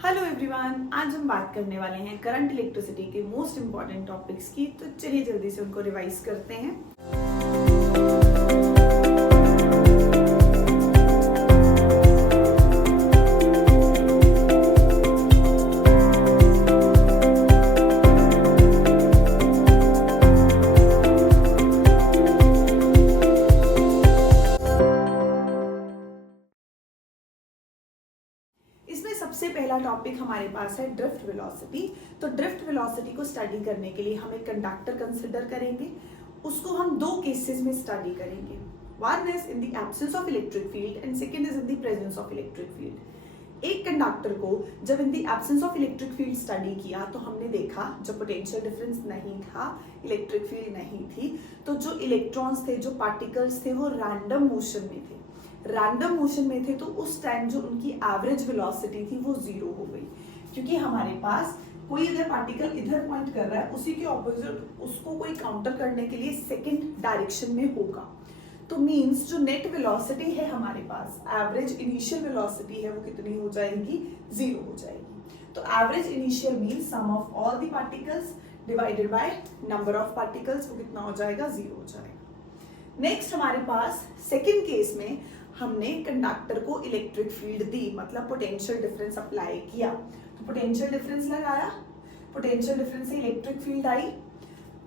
Hello everyone, आज हम बात करने वाले हैं करंट इलेक्ट्रिसिटी के मोस्ट इंपॉर्टेंट टॉपिक्स की। तो चलिए जल्दी से उनको रिवाइज करते हैं। इसमें सबसे पहला टॉपिक हमारे पास है ड्रिफ्ट वेलोसिटी। तो ड्रिफ्ट वेलोसिटी को स्टडी करने के लिए हम एक कंडक्टर कंसिडर करेंगे। उसको हम दो केसेस में स्टडी करेंगे। One is in the absence of electric field and second is in the presence of electric field. एक कंडक्टर को जब इन the absence of electric field study किया तो हमने देखा जब पोटेंशियल डिफरेंस नहीं था, इलेक्ट्रिक फील्ड नहीं थी, तो जो इलेक्ट्रॉन्स थे, जो पार्टिकल्स थे, वो रैंडम मोशन में थे। रैंडम मोशन में थे तो उस टाइम जो उनकी एवरेज वेलोसिटी थी वो जीरो हो गई, क्योंकि हमारे पास कोई अगर पार्टिकल इधर पॉइंट कर रहा है, उसी के ऑपोजिट उसको कोई काउंटर करने के लिए सेकंड डायरेक्शन में होगा। तो मींस जो नेट वेलोसिटी है हमारे पास, एवरेज इनिशियल वेलोसिटी है, वो कितनी हो जाएगी? जीरो हो जाएगी। तो average initial means sum of all the particles divided by number of particles, वो कितना हो जाएगा? जीरो हो जाएगा। नेक्स्ट हमारे पास सेकेंड केस में हमने कंडक्टर को इलेक्ट्रिक फील्ड दी, मतलब पोटेंशियल डिफरेंस अप्लाई किया। तो पोटेंशियल डिफरेंस लगाया, पोटेंशियल डिफरेंस से इलेक्ट्रिक फील्ड आई।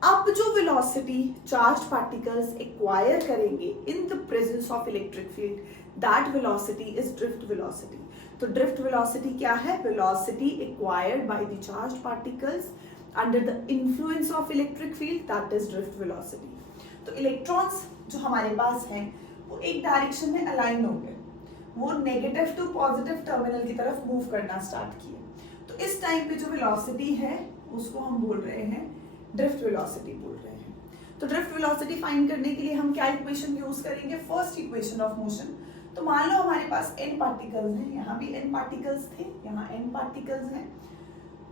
अब जो वेलोसिटी चार्ज पार्टिकल्स एक्वायर करेंगे इन the presence of electric field, that velocity is drift velocity. तो ड्रिफ्ट वेलोसिटी क्या है? Velocity acquired by the charge particles under the influence of electric field, that is drift velocity. तो electrons जो हमारे पास हैं वो एक डायरेक्शन में अलाइन हो गए, वो नेगेटिव टू पॉजिटिव टर्मिनल की तरफ मूव करना स्टार्ट किए। तो इस टाइम पे जो वेलोसिटी है उसको हम बोल रहे हैं ड्रिफ्ट वेलोसिटी बोल रहे हैं। तो ड्रिफ्ट वेलोसिटी फाइंड करने के लिए हम क्या इक्वेशन यूज करेंगे? First equation of motion. तो मान लो हमारे पास n पार्टिकल्स हैं, यहाँ भी n पार्टिकल्स थे, यहाँ n पार्टिकल्स हैं।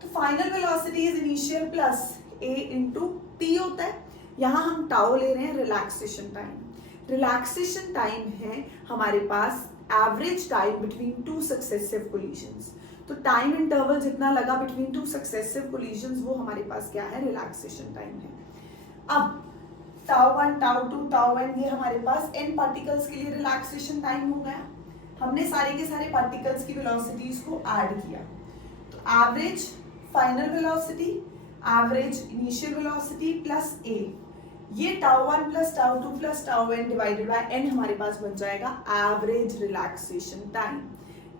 तो final velocity is initial plus a into T होता है। यहाँ हम टाउ ले रहे हैं, रिलैक्सेशन टाइम। रिलैक्सेशन टाइम है हमारे पास average time between two successive collisions. तो टाइम इंटरवल जितना लगा बिटवीन टू सक्सेसिव कोलिजन्स, वो हमारे पास क्या है? रिलैक्सेशन टाइम है। अब tau one, tau two, tau n, ये हमारे पास n पार्टिकल्स के लिए रिलैक्सेशन टाइम हो गया। हमने सारे के सारे पार्टिकल्स की वेलोसिटीज को ऐड किया। तो average final velocity, average initial velocity plus a, ये tau one plus tau two plus tau n divided by n हमारे पास बन जाएगा average relaxation time,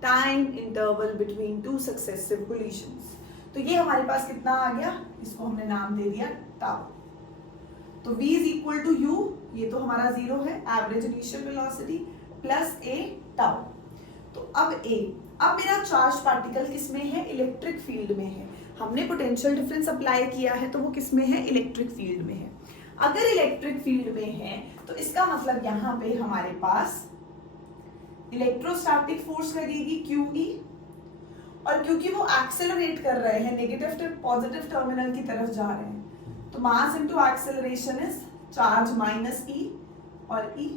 time interval between two successive collisions. तो ये हमारे पास कितना आ गया? इसको हमने नाम दे दिया टाउ। तो v is equal to u, ये तो हमारा जीरो है, average initial velocity plus a tau. तो अब मेरा चार्ज पार्टिकल किस में है? इलेक्ट्रिक फील्ड में है। हमने पोटेंशियल डिफरेंस अप्लाई किया है तो वो किस में है? इलेक्ट्रिक फील्ड में है। अगर इलेक्ट्रिक फील्ड में है तो इसका मतलब यहाँ पे हमारे पास इलेक्ट्रोस्टैटिक फोर्स लगेगी QE, और क्योंकि वो एक्सेलरेट कर रहे हैं, नेगेटिव टू पॉजिटिव टर्मिनल की तरफ जा रहे हैं, तो mass into acceleration is charge minus E और E।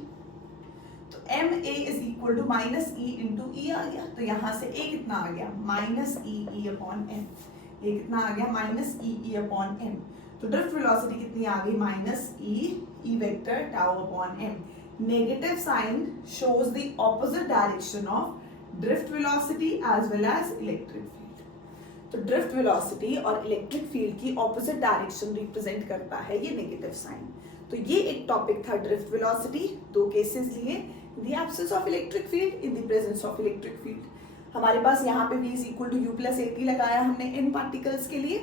तो MA is equal to minus E into E आ गया। तो यहाँ से A कितना आ गया? Minus E upon M। ये कितना आ गया? Minus E upon M। तो ड्रिफ्ट वेलोसिटी कितनी आ गई? Minus E vector tau upon M। Negative sign shows the opposite direction of drift velocity as well as electric field. तो ड्रिफ्ट वेलोसिटी और इलेक्ट्रिक फील्ड की ऑपोजिट डायरेक्शन रिप्रेजेंट करता है ये नेगेटिव साइन। तो ये एक टॉपिक था ड्रिफ्ट वेलोसिटी। दो केसेस लिए, in the absence of electric field, in the presence of electric field. हमारे पास यहाँ पे v is equal to u plus at लगाया हमने n पार्टिकल्स के लिए।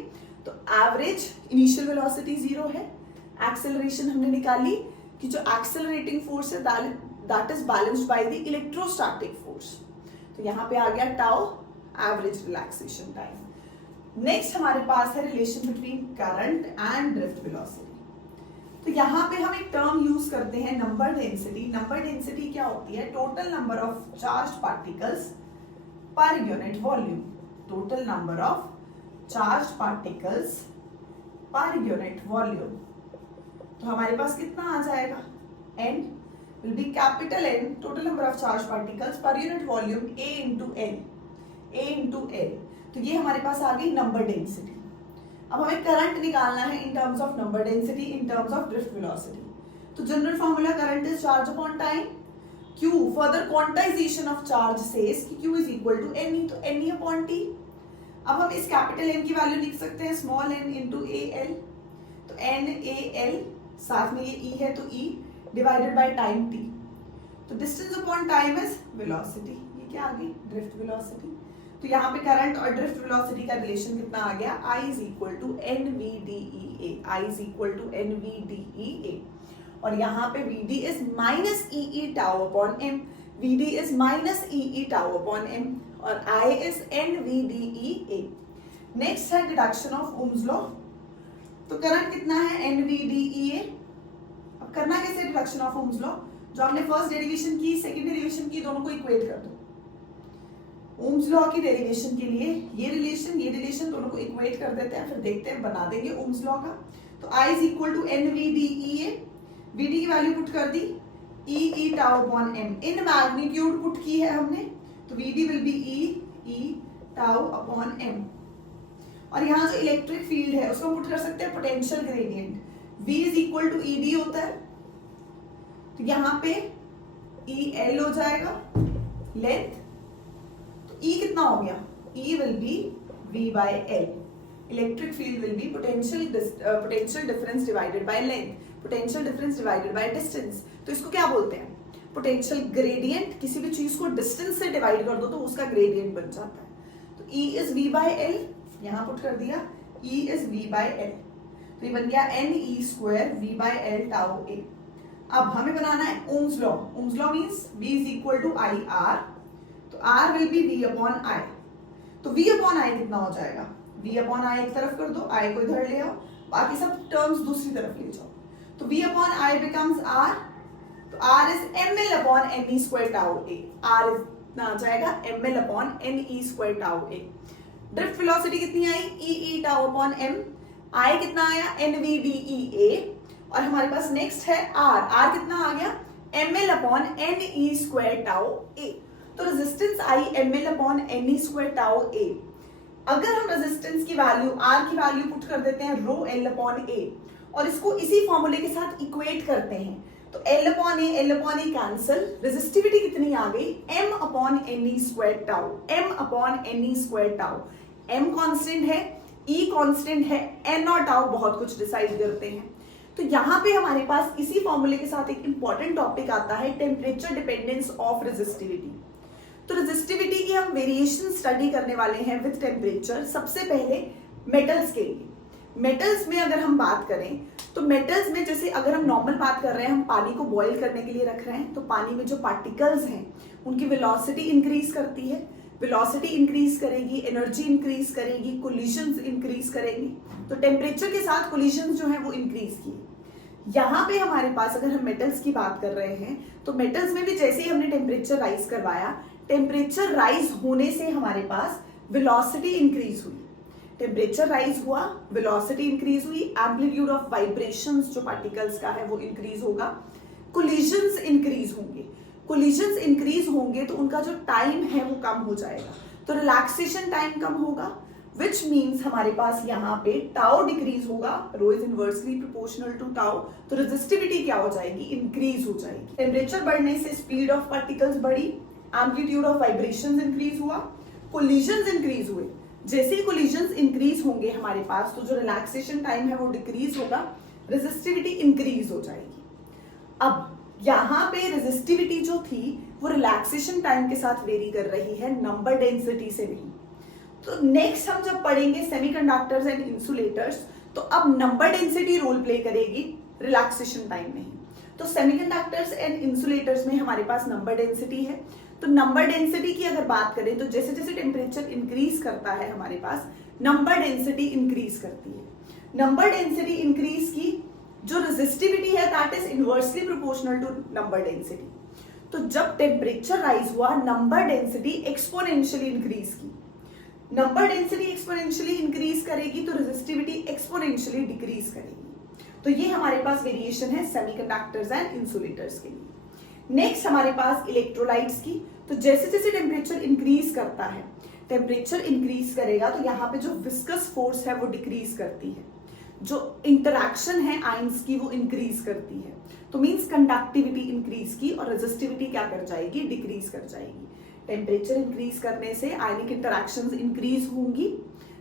तो एवरेज इनिशियल वेलोसिटी जीरो है। एक्सेलरेशन हमने निकाली कि जो एक्सेलरेटिंग फोर्स है that is balanced by the electrostatic force. तो यहाँ पे आ गया tau, average relaxation time. Next हमारे पास है relation between current and drift velocity. तो यहाँ पे हम एक टर्म यूज करते हैं नंबर डेंसिटी। नंबर डेंसिटी क्या होती है? Total number of charge particles per unit volume. Total number of charge particles per unit volume. तो हमारे पास कितना आ जाएगा? n will be capital N, total number of charged particles per unit volume, A into L। तो तो ये हमारे पास आ गई नंबर डेंसिटी। अब हमें करंट निकालना है in terms of number density, in terms of drift velocity. तो general formula current is charge upon time, Q further quantization of charge says कि Q is equal to N, तो N upon T। अब हम इस capital N की value लिख सकते हैं स्मॉल n इंटू AL, तो NAL साथ में ये E है तो E divided by time T। तो distance upon time is velocity, ये क्या आ गई ड्रिफ्ट वेलोसिटी। तो यहाँ पे करंट और ड्रिफ्ट वेलोसिटी का रिलेशन कितना आ गया, I is equal to NVDEA, I is equal to NVDEA। और यहाँ पे VD is minus EE tau upon M, VD is minus EE tau upon M और I इज NVDEA। नेक्स्ट है deduction of Ohm's law. तो current कितना है NVDEA। अब करना कैसे डिडक्शन ऑफ ओम्स लॉ, जो हमने फर्स्ट डेरिवेशन की सेकंड डेरिवेशन की दोनों को इक्वेट कर दो। ओम्स लॉ की डेरिवेशन के लिए ये रिलेशन दोनों को इक्वेट कर देते हैं, फिर देखते हैं बना देंगे ओम्स लॉ का। तो I is equal to NVDEA, VD की वैल्यू पुट कर दी EE tau upon M, in magnitude put की है हमने, तो VD will be EE tau upon M। और यहाँ जो इलेक्ट्रिक फील्ड है उसको पुट कर सकते हैं potential gradient, V is equal to ED होता है, तो यहाँ पे EL हो जाएगा लेंथ, तो E कितना हो गया, E will be V by L। Electric field will be potential difference divided by length, potential difference divided by distance. तो इसको क्या बोलते हैं, पोटेंशियल ग्रेडियंट। किसी भी चीज को डिस्टेंस से डिवाइड कर दो तो उसका ग्रेडियंट बन जाता है। तो E is V by L, यहाँ पुट कर दिया E is V by L, तो ये बन गया NE square V by L tau A। अब हमें बनाना है Ohm's law. Ohm's law means V is equal to IR, तो R will be V upon I। तो V अपॉन I कितना हो जाएगा, V अपॉन I एक तरफ कर दो, I को इधर ले आओ, बाकी सब टर्म्स दूसरी तरफ ले जाओ। तो V upon I becomes R, तो R is ML upon NE square tau A, R इतना आ जाएगा ML upon NE square tau A। Drift velocity कितनी आई, EE tau upon M, I कितना आया NVDEA, और हमारे पास नेक्स्ट है R कितना आ गया ML upon NE square tau A। तो resistance I ML upon NE square tau A। अगर हम रेजिस्टेंस की वैल्यू R की वैल्यू पुट कर देते हैं रो L अपॉन A और इसको इसी फॉर्मूले के साथ इक्वेट करते हैं, तो L upon A cancel, resistivity कितनी आ गई M upon NE square tau, M upon NE square tau. M constant है, E कांस्टेंट है, N और टाउ बहुत कुछ डिसाइड करते हैं। तो यहाँ पे हमारे पास इसी फॉर्मूले के साथ एक इंपॉर्टेंट टॉपिक आता है टेम्परेचर डिपेंडेंस ऑफ रेजिस्टिविटी। तो रेजिस्टिविटी की हम वेरिएशन स्टडी करने वाले हैं विद टेम्परेचर। सबसे पहले मेटल्स के लिए, मेटल्स में अगर हम बात करें तो मेटल्स में जैसे अगर हम नॉर्मल बात कर रहे हैं, हम पानी को बॉईल करने के लिए रख रहे हैं, तो पानी में जो पार्टिकल्स हैं उनकी वेलोसिटी इंक्रीज करती है, वेलोसिटी इंक्रीज करेगी, एनर्जी इंक्रीज करेगी, कोलिजन्स इंक्रीज करेंगी। तो टेम्परेचर के साथ कोलिजन्स जो है वो इंक्रीज किए। यहाँ पे हमारे पास अगर हम मेटल्स की बात कर रहे हैं तो मेटल्स में भी जैसे ही हमने टेम्परेचर राइज करवाया, टेम्परेचर राइज होने से हमारे पास वेलोसिटी इंक्रीज हुई, टेम्परेचर राइज हुआ, वेलोसिटी इंक्रीज हुई, एम्पलीट्यूड ऑफ वाइब्रेशंस जो पार्टिकल्स का है वो इंक्रीज होगा, कोलिजन्स इंक्रीज होंगे। कोलिजन्स इंक्रीज होंगे तो उनका जो टाइम है वो कम हो जाएगा, तो रिलैक्सेशन टाइम कम होगा, विच मीन्स हमारे पास यहाँ पे टाउ डिक्रीज होगा, rho is inversely proportional to tau, तो रेजिस्टिविटी क्या हो जाएगी, इंक्रीज हो जाएगी। टेम्परेचर बढ़ने से स्पीड ऑफ पार्टिकल्स बढ़ी, एम्पलीट्यूड ऑफ वाइब्रेशंस इंक्रीज हुआ, कोलिजन्स इंक्रीज हुए। जैसे ही कोलिजन्स इंक्रीज होंगे हमारे पास तो जो रिलैक्सेशन टाइम है वो डिक्रीज होगा, रेजिस्टिविटी इंक्रीज हो जाएगी। अब यहाँ पे रेजिस्टिविटी जो थी वो रिलैक्सेशन टाइम के साथ वेरी कर रही है, नंबर डेंसिटी से नहीं। तो नेक्स्ट हम जब पढ़ेंगे सेमीकंडक्टर्स एंड इंसुलेटर्स, तो अब नंबर डेंसिटी रोल प्ले करेगी, रिलैक्सेशन टाइम नहीं। तो सेमीकंडक्टर्स एंड इंसुलेटर्स में हमारे पास नंबर डेंसिटी है। तो नंबर डेंसिटी की अगर बात करें तो जैसे जैसे टेम्परेचर इंक्रीज करता है हमारे पास नंबर डेंसिटी इंक्रीज करती है। नंबर डेंसिटी इंक्रीज की, जो रेजिस्टिविटी है that is inversely proportional to number density. तो जब टेम्परेचर राइज हुआ, नंबर डेंसिटी एक्सपोनेंशियली इंक्रीज की। नंबर डेंसिटी एक्सपोनेंशियली इंक्रीज करेगी तो रेजिस्टिविटी एक्सपोनेंशियली डिक्रीज करेगी। तो ये हमारे पास वेरिएशन है सेमीकंडक्टर्स एंड इंसुलेटर्स के लिए। नेक्स्ट हमारे पास इलेक्ट्रोलाइट्स की। तो जैसे जैसे टेम्परेचर इंक्रीज करता है, टेम्परेचर इंक्रीज करेगा तो यहाँ पे जो विस्कस फोर्स है वो डिक्रीज करती है, जो इंटरैक्शन है आयंस की वो इंक्रीज करती है। तो मींस कंडक्टिविटी इंक्रीज की और रेजिस्टिविटी क्या कर जाएगी, डिक्रीज कर जाएगी। टेम्परेचर इंक्रीज करने से आयनिक इंटरैक्शंस इंक्रीज होंगी,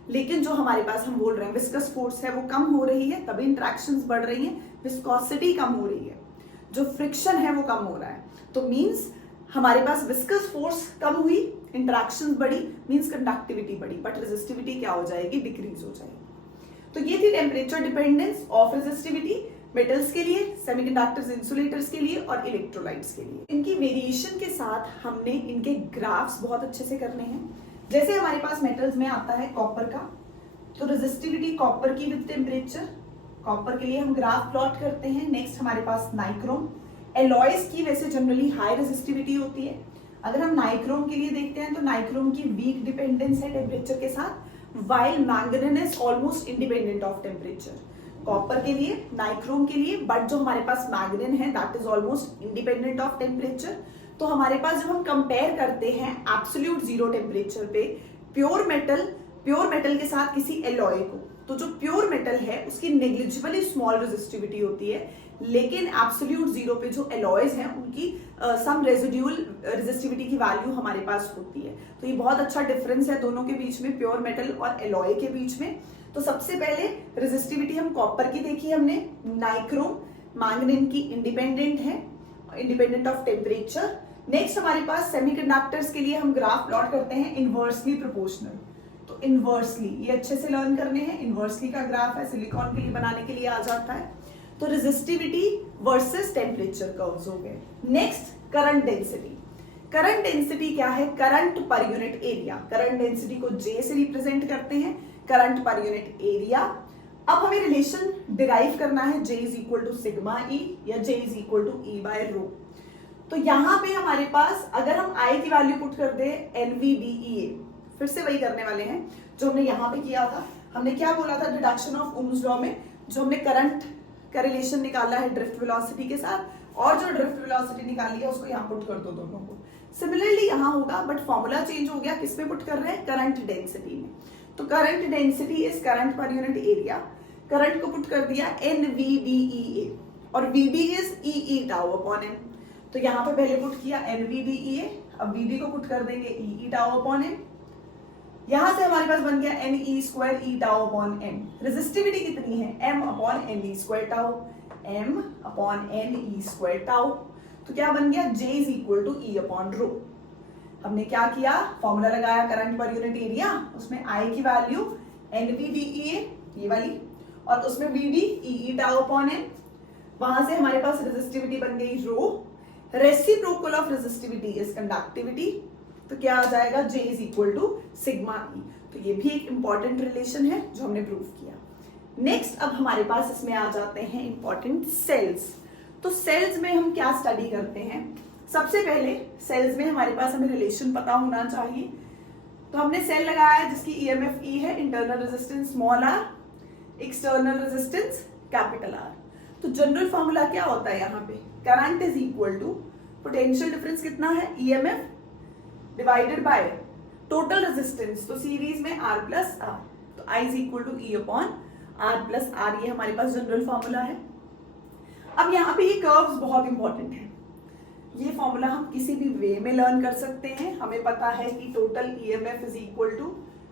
लेकिन जो हमारे पास हम बोल रहे हैं विस्कस फोर्स है वो कम हो रही है, तभी इंटरैक्शंस बढ़ रही है, विस्कोसिटी कम हो रही है, जो फ्रिक्शन है वो कम हो रहा है। तो मींस हमारे पास विस्कस फोर्स कम हुई, इंटरैक्शंस बढ़ी, मींस कंडक्टिविटी बढ़ी, बट रेजिस्टिविटी क्या हो जाएगी, डिक्रीज हो जाएगी। तो ये थी temperature dependence of resistivity metals के लिए, सेमीकंडक्टर्स इंसुलेटर्स के लिए और इलेक्ट्रोलाइट्स के लिए। इनकी वेरिएशन के साथ हमने इनके ग्राफ्स बहुत अच्छे से करने हैं। जैसे हमारे पास मेटल्स में आता है कॉपर का, तो रेजिस्टिविटी कॉपर की विद टेम्परेचर, कॉपर के लिए हम ग्राफ प्लॉट करते हैं। नेक्स्ट हमारे पास नाइक्रोम, एलॉयज की वैसे जनरली हाई रेजिस्टिविटी होती है। अगर हम नाइक्रोम के लिए देखते हैं तो नाइक्रोम की वीक डिपेंडेंस है टेम्परेचर के साथ, while manganese almost independent of temperature. Copper के लिए, नाइक्रोम के लिए, बट जो हमारे पास मैंगनीन है that is almost independent of temperature. तो हमारे पास जब हम कंपेयर करते हैं एब्सोल्यूट जीरो टेम्परेचर पे प्योर मेटल के साथ किसी एलॉय को, तो जो प्योर मेटल है उसकी नेग्लिजिबली स्मॉल रेजिस्टिविटी होती है, लेकिन एब्सोल्यूट जीरो पे जो एलॉयज हैं उनकी सम रेजिड्यूल रेजिस्टिविटी की वैल्यू हमारे पास होती है। तो ये बहुत अच्छा डिफरेंस है दोनों के बीच में, प्योर मेटल और एलॉय के बीच में। तो सबसे पहले रेजिस्टिविटी हम कॉपर की देखी हमने, नाइक्रोम मैंगनीन की इंडिपेंडेंट है, इंडिपेंडेंट ऑफ टेम्परेचर। नेक्स्ट हमारे पास सेमीकंडक्टर्स के लिए हम ग्राफ प्लॉट करते हैं इनवर्सली प्रोपोर्शनल। तो इनवर्सली ये अच्छे से लर्न करने हैं, इनवर्सली का ग्राफ है सिलिकॉन के लिए बनाने के लिए आ जाता है। तो रेजिस्टिविटी वर्सेस टेम्परेचर कर्व्स हो गए। Next current density. Current density क्या है, current per unit area. Current density को J से रिप्रेजेंट करते हैं, करंट पर यूनिट एरिया। अब हमें रिलेशन डिराइव करना है J is equal to sigma E या J is equal to E by rho. तो यहाँ पे हमारे पास अगर हम I की वैल्यू पुट कर दे NVDEA, फिर से वही करने वाले हैं जो हमने यहाँ पे किया था। हमने क्या बोला था डिडक्शन ऑफ ओम्स लॉ में, जो हमने करंट का रिलेशन निकाला है ड्रिफ्ट वेलोसिटी के साथ, और जो ड्रिफ्ट वेलोसिटी निकाली है उसको यहाँ पुट कर दो दोनों को। सिमिलरली यहाँ होगा, बट फॉर्मूला चेंज हो गया, किसमें पुट कर रहे हैं, करंट डेंसिटी में। तो current density is current per unit area, current को पुट कर दिया NVDEA और VD is EE tau upon M। तो यहाँ पे पहले पुट किया NVDEA, अब VD को पुट कर देंगे EE टाउ अपॉन M। यहां से हमारे पास बन गया NE square E tau upon M। Resistivity कितनी है, M upon NE square tau, M upon NE square tau. तो क्या बन गया, J is equal to E upon rho. हमने क्या किया, फॉर्मूला लगाया करंट पर यूनिट एरिया, उसमें I की वैल्यू NVDEA ये वाली, और उसमें VD EE tau upon M। वहां से हमारे पास रेजिस्टिविटी बन गई rho. Reciprocal of resistivity is conductivity, तो क्या आ जाएगा, J is equal to sigma E। तो ये भी एक इंपॉर्टेंट रिलेशन है जो हमने प्रूव किया। नेक्स्ट अब हमारे पास इसमें आ जाते हैं इंपॉर्टेंट सेल्स। तो सेल्स में हम क्या स्टडी करते हैं, सबसे पहले सेल्स में हमारे पास हमें रिलेशन पता होना चाहिए। तो हमने सेल लगाया है जिसकी EMF E है, internal resistance small r, external resistance capital R। तो जनरल फॉर्मूला क्या होता है यहाँ पे, current is equal to potential difference कितना है EMF divided by total resistance, तो सीरीज में R प्लस R, तो I is equal to E upon R plus R, ये हमारे पास जनरल फॉर्मूला है। अब यहाँ पे ये कर्व्स बहुत इंपॉर्टेंट है, ये फॉर्मूला हम किसी भी वे में लर्न कर सकते हैं। हमें पता है कि total EMF is equal to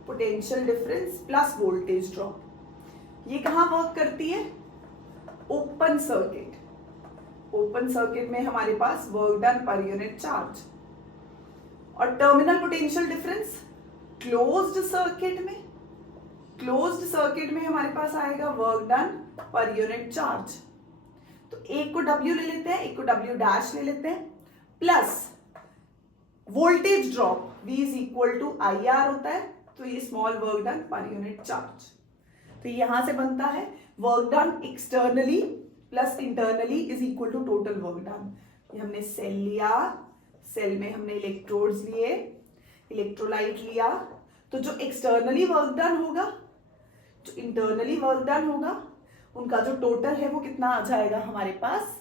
potential difference plus voltage drop. ये कहाँ वर्क करती है, ओपन सर्किट। ओपन सर्किट में हमारे पास work done per unit charge, और terminal potential difference closed circuit में, क्लोज्ड सर्किट में हमारे पास आएगा work done per unit charge. तो एक को W ले लेते हैं, एक को W डैश ले लेते हैं, plus voltage drop V is equal to IR होता है, तो ये small work done per unit charge. तो यहां से बनता है work done externally plus internally is equal to total work done. ये हमने सेल लिया, सेल में हमने इलेक्ट्रोड्स लिए, इलेक्ट्रोलाइट लिया, तो जो एक्सटर्नली वर्क डन होगा, जो इंटरनली वर्क डन होगा, उनका जो टोटल है वो कितना आ जाएगा हमारे पास,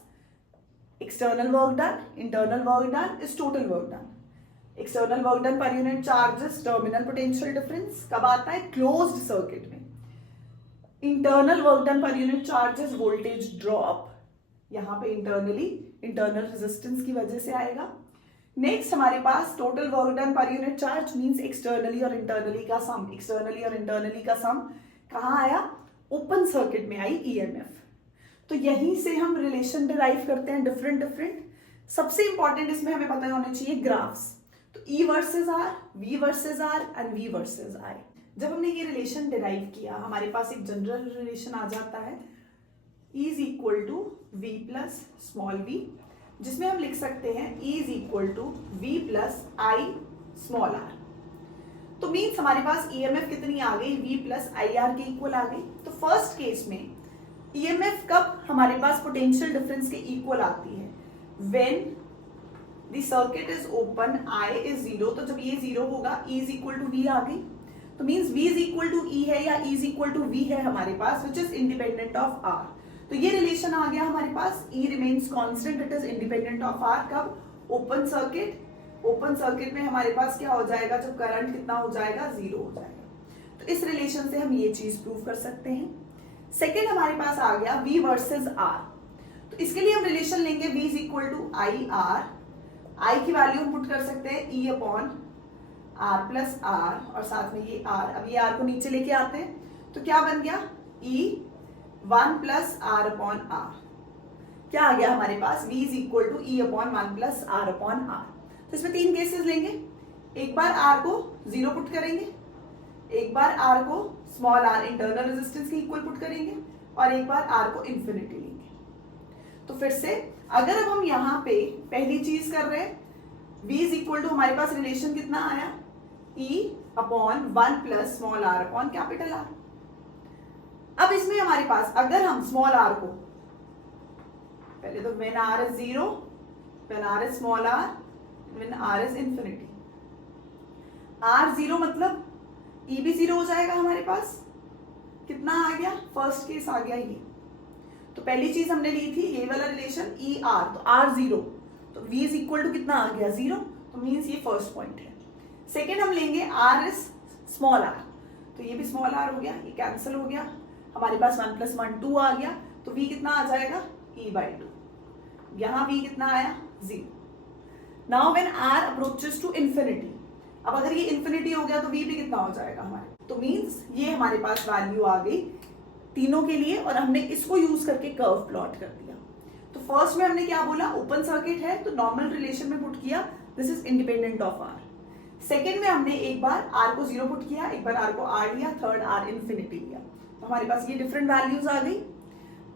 external work done internal work done is total work done. External work done per unit charges, terminal potential difference कब आता है? क्लोज्ड सर्किट में। Internal work done per unit charges, voltage drop, यहां पे इंटरनल रेजिस्टेंस की वजह से आएगा। नेक्स्ट हमारे पास total work done per unit charge means externally और इंटरनली का सम। एक्सटर्नली और इंटरनली का सम कहां आया? ओपन सर्किट में आई ईएमएफ। तो यहीं से हम रिलेशन डिराइव करते हैं डिफरेंट। सबसे इंपॉर्टेंट इसमें हमें पता होना चाहिए ग्राफ्स। तो E versus R, V versus R and V versus I। जब हमने ये रिलेशन डिराइव किया हमारे पास एक जनरल रिलेशन आ जाता है E is equal to V plus small v, जिसमें हम लिख सकते हैं E is equal to V plus I small r। तो मीन्स हमारे पास EMF कितनी आ गई? V प्लस IR के इक्वल आ गई। तो फर्स्ट केस में EMF कब हमारे पास पोटेंशियल डिफरेंस के इक्वल आती है? When the circuit is open, I is 0। तो जब ये 0 होगा E is equal to V आ गई। तो means V is equal to E है या E is equal to V है हमारे पास, which is independent of R। तो ये रिलेशन आ गया हमारे पास, E remains constant, it is independent of R। कब? Open circuit. ओपन सर्किट में हमारे पास क्या हो जाएगा? जब करंट कितना हो जाएगा? 0 हो जाएगा। तो इस रिलेशन से हम ये चीज प्रूव कर सकते हैं। सेकेंड हमारे पास आ गया V वर्सेस R। तो इसके लिए हम रिलेशन लेंगे V is equal to IR। I की वैल्यू हम पुट कर सकते हैं E upon R plus R और साथ में ये R। अब ये R को नीचे लेके आते हैं तो क्या बन गया? E 1 plus R upon R। क्या आ गया हमारे पास? V is equal to E upon 1 plus R upon R। तो इसमें 3 केसेस लेंगे। एक बार R को 0 पुट करेंगे, एक बार R को स्मॉल r इंटरनल रेजिस्टेंस के इक्वल पुट करेंगे और एक बार R को इंफिनिटी लेंगे। तो फिर से अगर अब हम यहाँ पे पहली चीज कर रहे हैं, V इज इक्वल टू हमारे पास रिलेशन कितना आया? E upon 1 plus small r upon capital R। अब इसमें हमारे पास अगर हम स्मॉल r को पहले तो when r is 0, when r is small r, when r is infinity. r 0 मतलब E भी 0 हो जाएगा हमारे पास। कितना आ गया? फर्स्ट केस आ गया ये। तो पहली चीज हमने ली थी ये वाला रिलेशन E R, तो R 0, तो V इज इक्वल टू कितना आ गया? 0। तो मीन्स ये फर्स्ट पॉइंट है। सेकेंड हम लेंगे R इज स्मॉल r, तो ये भी स्मॉल r हो गया, ये कैंसिल हो गया, हमारे पास 1 प्लस 1 2 आ गया। तो V कितना आ जाएगा? E by 2। यहाँ V कितना आया? 0। Now when R approaches to infinity, अब अगर ये इंफिनिटी हो गया तो V भी कितना हो जाएगा हमारे? तो मीन्स ये हमारे पास वैल्यू आ गई तीनों के लिए और हमने इसको यूज करके कर्व प्लॉट कर दिया। तो फर्स्ट में हमने क्या बोला? ओपन सर्किट है तो नॉर्मल रिलेशन में पुट किया, this is independent of R। Second में हमने एक बार R को 0 पुट किया, एक बार R को R लिया, थर्ड R इंफिनिटी लिया। तो हमारे पास ये डिफरेंट वैल्यूज आ गई।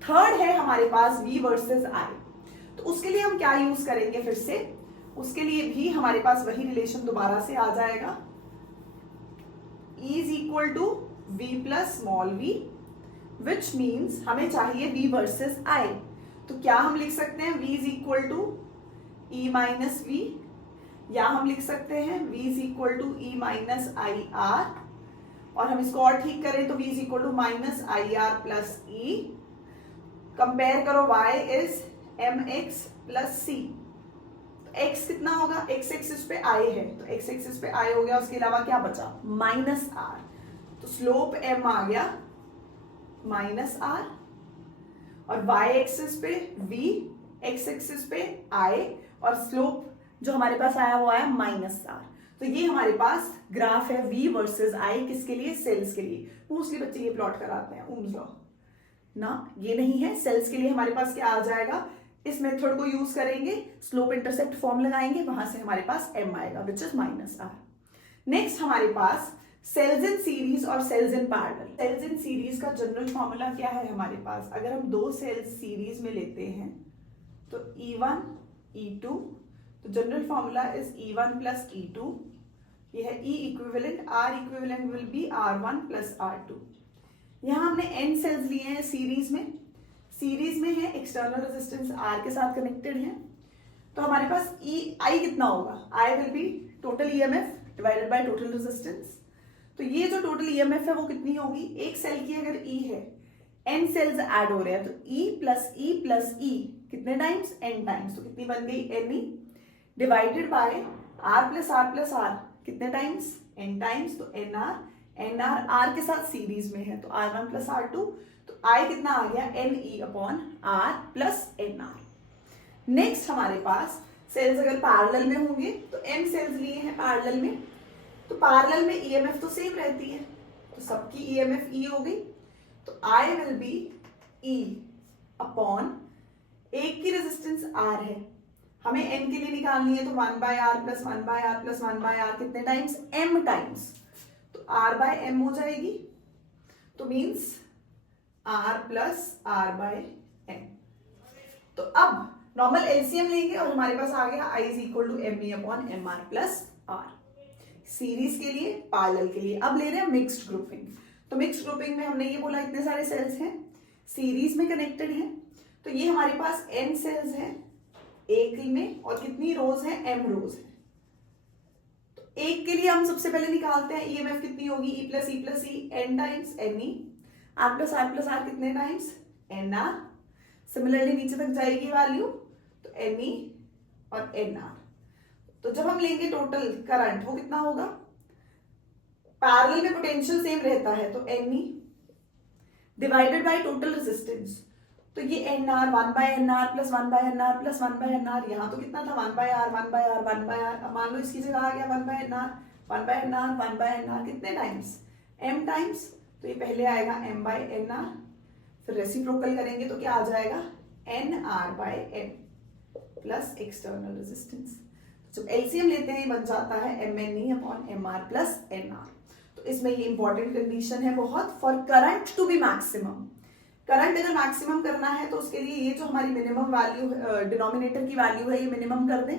थर्ड है हमारे पास V वर्सेस I। तो उसके लिए हम क्या यूज करेंगे? फिर से उसके लिए भी हमारे पास वही रिलेशन दोबारा से आ जाएगा, E is equal to V plus small v, which means हमें चाहिए V वर्सेस I। तो क्या हम लिख सकते हैं? V is equal to E minus V, या हम लिख सकते हैं V is equal to E minus IR, और हम इसको और ठीक करें तो V is equal to minus IR plus E। Compare करो, Y is MX plus C। x कितना होगा? x एक्सिस पे I है तो x एक्सिस पे I हो गया, उसके अलावा क्या बचा? Minus R। तो स्लोप m आ गया माइनस R, और y एक्सिस पे v, x एक्सिस पे I, और स्लोप जो हमारे पास आया वो आया माइनस R। तो ये हमारे पास ग्राफ है V वर्सेस I, किसके लिए? सेल्स के लिए। मोस्टली बच्चे ये प्लॉट कराते हैं, ओम्स लॉ ना, ये नहीं है। सेल्स के लिए हमारे पास क्या आ जाएगा? इस मेथड को यूज करेंगे, स्लोप इंटरसेप्ट फॉर्म लगाएंगे, वहां से हमारे पास m आएगा which is minus R। Next हमारे पास सेल्स इन सीरीज और cells in parallel. Cells in series का जनरल फॉर्मूला क्या है हमारे पास? अगर हम दो सेल्स सीरीज में लेते हैं तो E1 E2, तो general formula is E1 plus E2। ये है E equivalent, R equivalent will be R1 plus R2। यहाँ हमने n सेल्स लिए हैं सीरीज में, सीरीज में है, एक्सटर्नल रेजिस्टेंस R के साथ कनेक्टेड है। तो हमारे पास I कितना होगा? I will be total EMF divided by total resistance. तो ये जो टोटल EMF है वो कितनी होगी? एक सेल की अगर E है, n सेल्स ऐड हो रहे हैं तो E प्लस E कितने टाइम्स? n times. तो कितनी बन गई? NE divided by R plus R कितने टाइम्स, एन टाइम्स, तो एन आर आर के साथ सीरीज में है तो R1 प्लस R2, तो आई कितना आ गया N E upon R plus N R. Next हमारे पास सेल्स अगर पैरेलल में होंगे तो m सेल्स लिए हैं पैरेलल में, तो पैरेलल में ईएमएफ तो सेम रहती है, तो सबकी ईएमएफ ई हो गई, तो I will be E upon एक की रेजिस्टेंस आर है, हमें n के लिए निकालनी है तो 1/r plus 1/r plus 1/r कितने टाइम्स, m टाइम्स, तो r बाय m हो जाएगी, तो means r plus r by m। तो अब नॉर्मल एलसीएम लेंगे और हमारे पास आ गया I is equal to M E upon M R plus R, series के लिए पैरेलल के लिए। अब ले रहे हैं मिक्स्ड ग्रुपिंग, तो मिक्स्ड ग्रुपिंग में हमने ये बोला इतने सारे सेल्स हैं सीरीज में कनेक्टेड हैं, तो ये हमारे पास n सेल्स हैं एक में और कितनी रोज है, m रोज है। तो एक के लिए हम सबसे पहले निकालते हैं ईएमएफ कितनी होगी, E plus E n times N E, R plus R कितने टाइम्स एन आर, सिमिलरली नीचे तक जाएगी वैल्यू तो एन ई और एन आर। तो जब हम लेंगे टोटल करंट वो कितना होगा, पैरेलल में पोटेंशियल सेम रहता है तो N E divided by total resistance, तो ये N R 1/nr plus 1/nr plus 1/nr, यहाँ तो कितना था 1/r, अब मान लो इसकी जगह आ गया 1/nr कितने टाइम्स, m टाइम्स, तो ये पहले आएगा m/nr, फिर रेसिप्रोकल करेंगे तो क्या आ जाएगा nr/m प्लस एक्सटर्नल रेजिस्टेंस। जब एलसीएम लेते हैं बन जाता है mne अपॉन mr प्लस nr। तो इसमें ये इंपॉर्टेंट कंडीशन है बहुत, for current to be maximum, current अगर मैक्सिमम करना है तो उसके लिए ये जो हमारी मिनिमम वैल्यू डिनोमिनेटर की वैल्यू है ये मिनिमम कर दें,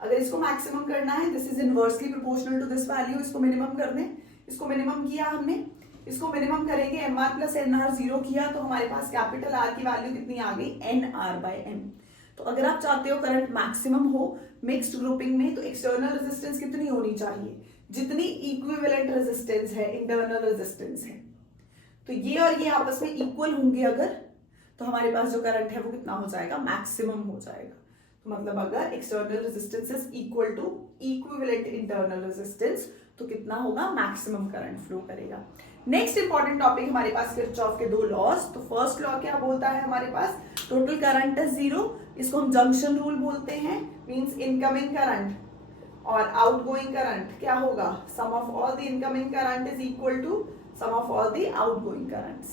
अगर इसको मैक्सिमम करना है this is inversely proportional to this value, इसको मिनिमम कर दें, इसको मिनिमम किया हमने, इसको मिनिमम करेंगे M R plus N R 0 किया तो हमारे पास कैपिटल आर की वैल्यू कितनी आ गई nr/m। तो अगर आप चाहते हो करंट मैक्सिमम हो मिक्स्ड ग्रुपिंग में तो एक्सटर्नल रेजिस्टेंस कितनी होनी चाहिए, जितनी इक्विवेलेंट रेजिस्टेंस है इंटरनल रेजिस्टेंस है, तो ये और ये आपस में इक्वल होंगे अगर, तो हमारे पास जो करंट है वो कितना हो जाएगा, मैक्सिमम हो जाएगा। तो मतलब अगर external resistance is equal to equivalent internal resistance तो कितना होगा, मैक्सिमम करंट फ्लो करेगा। नेक्स्ट इंपॉर्टेंट टॉपिक हमारे पास किरचॉफ के दो लॉज, तो फर्स्ट लॉ क्या बोलता है हमारे पास, टोटल करंट इज 0, इसको हम जंक्शन रूल बोलते हैं, मींस इनकमिंग करंट और आउटगोइंग करंट क्या होगा, sum of all the incoming current is equal to sum of all the outgoing currents.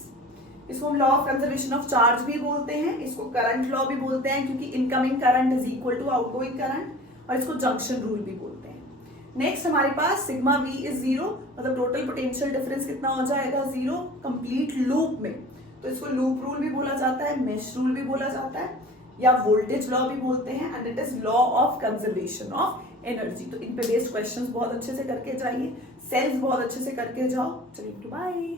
इसको हम law of conservation of charge भी बोलते हैं, इसको करंट लॉ भी बोलते हैं क्योंकि incoming current is equal to outgoing current, और इसको जंक्शन रूल भी बोलते हैं। नेक्स्ट हमारे पास सिग्मा v इज 0, मतलब टोटल पोटेंशियल डिफरेंस कितना हो जाएगा 0 कंप्लीट लूप में, तो इसको लूप रूल भी बोला जाता है, मेश रूल भी बोला जाता है, या वोल्टेज लॉ भी बोलते हैं, and it is law of conservation of energy. तो इन पे बेस्ड क्वेश्चंस बहुत अच्छे से करके जाइए, सेल्स बहुत अच्छे से करके जाओ। चलिए बाय।